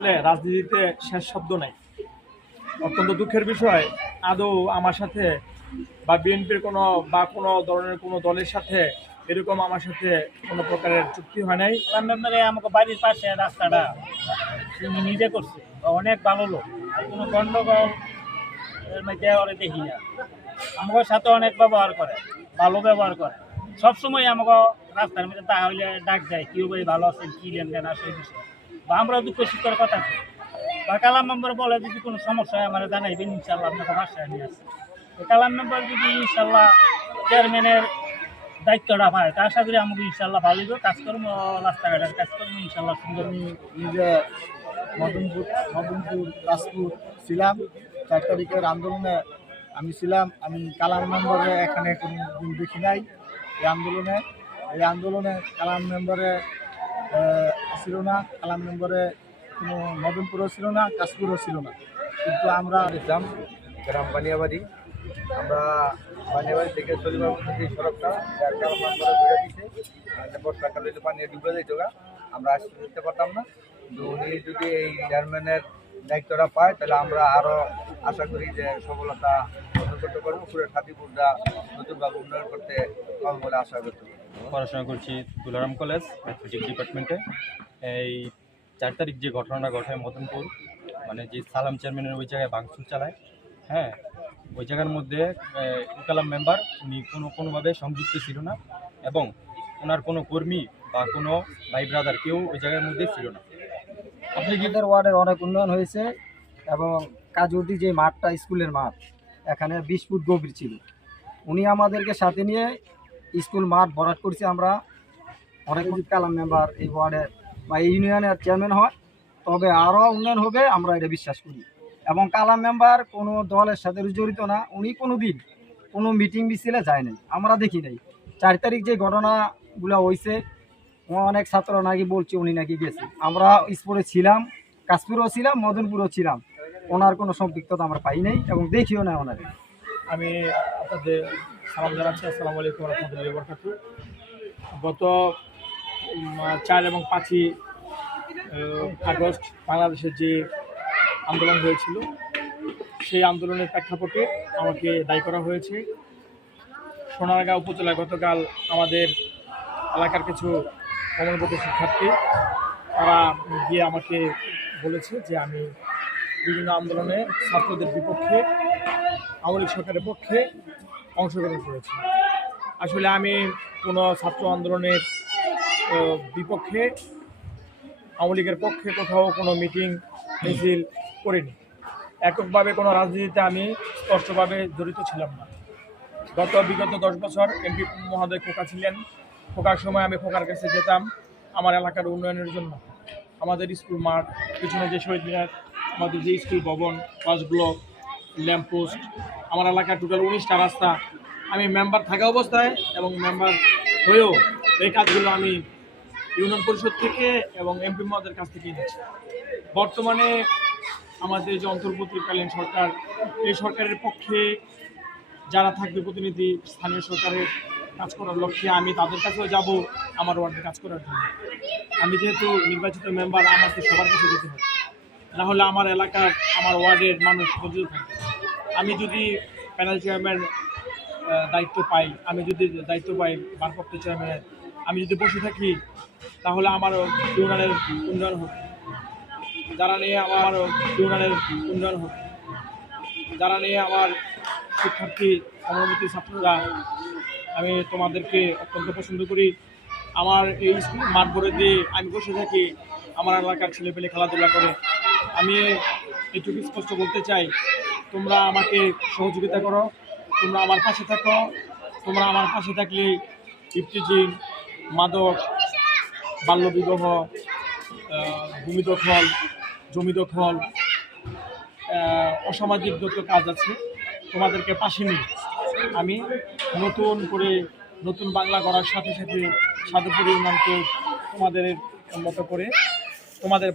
রাজনীতিতে শেষ শব্দ নাই। অত্যন্ত দুঃখের বিষয়, আদৌ আমার সাথে বা বিএনপির কোনো ধরনের কোনো দলের সাথে এরকম আমার সাথে কোনো প্রকারের চুক্তি হয় নাই। আমাকে বাড়ির পাশে রাস্তাটা তিনি নিজে করছে, অনেক ভালো লোক, আর কোনো গন্ডগোল এর মধ্যে ওরা দেখি না। আমাকে সাথে অনেক ব্যবহার করে, ভালো ব্যবহার করে, সবসময় আমাকে রাস্তার মধ্যে তাহলে ডাক যায়, কেউ ভাই ভালো আছেন, কি লেনদেন আসে এই বিষয়ে, বা আমরা দুঃখ শিক্ষার কথা আছে বা কালাম মেম্বার বলে যদি কোনো সমস্যা হয় আমার জানাইবেন, ইনশাল্লাহ আপনাকে বাসায় নিয়ে আসে। কালাম মেম্বার যদি ইনশাল্লাহ চেয়ারম্যানের দায়িত্বটা পায় তা আশা করি আমাকে ইনশাল্লাহ ভালো কাজকর্ম, রাস্তাঘাটের কাজকর্ম ইনশাল্লাহ সুন্দর। আমি নিজে মদনপুর কাশপুর ছিলাম, 4 তারিখের আন্দোলনে আমি ছিলাম। আমি কালাম মেম্বারে এখানে কোনো দিন দেখি নাই। এই আন্দোলনে কালাম মেম্বারে ছিল না, কালাম মেম্বারে কোনো মদনপুরও ছিল না, কাশপুরও ছিল না। কিন্তু আমরা দেখলাম গ্রাম বানিয়াবাড়ি, আমরা বানিয়াবাড়ি থেকে শনিবার যে সড়কটা কালাম মেম্বারে ঘুরে দিচ্ছে, বর্ষাকালে যদি পানি ডুবে যেত আমরা আসতে দিতে পারতাম না। কিন্তু উনি যদি এই চেয়ারম্যানের দায়িত্বটা পায় তাহলে আমরা আরও আশা করি যে সফলতা অর্জন করতে পারবো, পুরো খাদিপুরটা নতুনভাবে উন্নয়ন করতে পারবো বলে আশা করতে পারি। পড়াশোনা করছি তুলারাম কলেজ ম্যাথমেটিক্স ডিপার্টমেন্টে। এই 4 তারিখ যে ঘটনাটা ঘটে মদনপুর, মানে যে সালাম চেয়ারম্যানের ওই জায়গায় ভাঙচুর চালায়, হ্যাঁ, ওই জায়গার মধ্যে কালাম মেম্বার উনি কোনোভাবে সংযুক্ত ছিল না, এবং ওনার কোনো কর্মী বা কোনো ভাই ব্রাদার কেউ ওই জায়গার মধ্যে ছিল না। আপনাদের ওয়ার্ডের অনেক উন্নয়ন হয়েছে, এবং কাজুদি যে মাঠটা স্কুলের মাঠ, এখানে 20 ফুট গভীর ছিল। উনি আমাদেরকে সাথে নিয়ে স্কুল মাঠ ভরাট করছে। আমরা অনেক কালাম মেম্বার এই ওয়ার্ডের বা এই ইউনিয়নের চেয়ারম্যান হয়, তবে আরও উন্নয়ন হবে আমরা এটা বিশ্বাস করি। এবং কালাম মেম্বার কোনো দলের সাথে জড়িত না, উনি কোনো দিন কোনো মিটিং মিছিলে যায় নাই, আমরা দেখি নাই। 4 তারিখ যে ঘটনাগুলো হয়েছে, অনেক ছাত্র নাকি বলছে উনি নাকি গেছে। আমরা স্পোর্টে ছিলাম, কাশপুরেও ছিলাম, মদনপুরেও ছিলাম, ওনার কোনো সম্পৃক্ততা আমরা পাই নাই এবং দেখিও না ওনার। আমি আপনাদের সালাম জানাচ্ছি, আসসালামু আলাইকুম রহমতুল্লাহি ওয়া বারাকাতুহু। গত 4 এবং 5ই আগস্ট বাংলাদেশের যে আন্দোলন হয়েছিল, সেই আন্দোলনের প্রেক্ষাপটে আমাকে দায়ী করা হয়েছে। সোনারগাঁও উপজেলায় গতকাল আমাদের এলাকার কিছু কমলবদ্ধ শিক্ষার্থী তারা গিয়ে আমাকে বলেছে যে আমি বিভিন্ন আন্দোলনে ছাত্রদের বিপক্ষে, আওয়ামী লীগ সরকারের পক্ষে অংশগ্রহণ করেছি। আসলে আমি কোনো ছাত্র আন্দোলনের বিপক্ষে, আওয়ামী লীগের পক্ষে কোথাও কোনো মিটিং মিছিল করিনি। এককভাবে কোনো রাজনীতিতে আমি স্পষ্টভাবে জড়িত ছিলাম না। বিগত 10 বছর এমপি মহোদয় খোকা ছিলেন। খোকার সময় আমি খোকার কাছে যেতাম আমার এলাকার উন্নয়নের জন্য। আমাদের স্কুল মাঠ, পিছনে যে শহীদ মিনার, আমাদের যে স্কুল ভবন, বাস ব্লক, ল্যাম্পপোস্ট, আমার এলাকার টোটাল 19টা রাস্তা আমি মেম্বার থাকা অবস্থায় এবং মেম্বার হয়েও এই কাজগুলো আমি ইউনিয়ন পরিষদ থেকে এবং এমপি মহোদয়ের কাছ থেকে নিয়েছি। বর্তমানে আমাদের যে অন্তর্বর্তীকালীন সরকার, এই সরকারের পক্ষে যারা থাকবে প্রতিনিধি, স্থানীয় সরকারের কাজ করার লক্ষ্যে আমি তাদের কাছেও যাব আমার ওয়ার্ডে কাজ করার জন্য। আমি যেহেতু নির্বাচিত মেম্বার, আমাকে সবার কাছে যেতে হবে, না হলে আমার এলাকার, আমার ওয়ার্ডের মানুষ বঞ্চিত থাকবে। আমি যদি প্যানেল চেয়ারম্যান দায়িত্ব পাই, ভারপ্রাপ্ত চেয়ারম্যানের, আমি যদি বসে থাকি, তাহলে আমার ইউনিয়নের উন্নয়ন হবে, যারা নিয়ে আমার শিক্ষার্থী কর্মরত ছাত্ররা, আমি তোমাদেরকে অত্যন্ত পছন্দ করি। আমার এই স্কুল মাঠ ভরে দিয়ে আমি বসে থাকি, আমার এলাকার ছেলেপেলে খেলাধুলা করে। আমি এইটুকু স্পষ্ট বলতে চাই, তোমরা আমাকে সহযোগিতা করো, তোমরা আমার পাশে থাকো। তোমরা আমার পাশে থাকলে ইফটিজিং, মাদক, বাল্যবিবাহ, ভূমি দখল, জমি দখল, অসামাজিক যত কাজ আছে, তোমাদেরকে পাশে নিয়ে আমি নতুন বাংলা গড়ার সাথে সাথে সাধুপুর ইউনিয়নকে তোমাদের মতো করে তোমাদের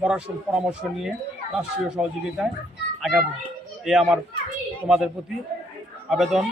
পরামর্শ নিয়ে রাষ্ট্রীয় সহযোগিতায় আগাবো। আমার তোমাদের প্রতি আবেদন।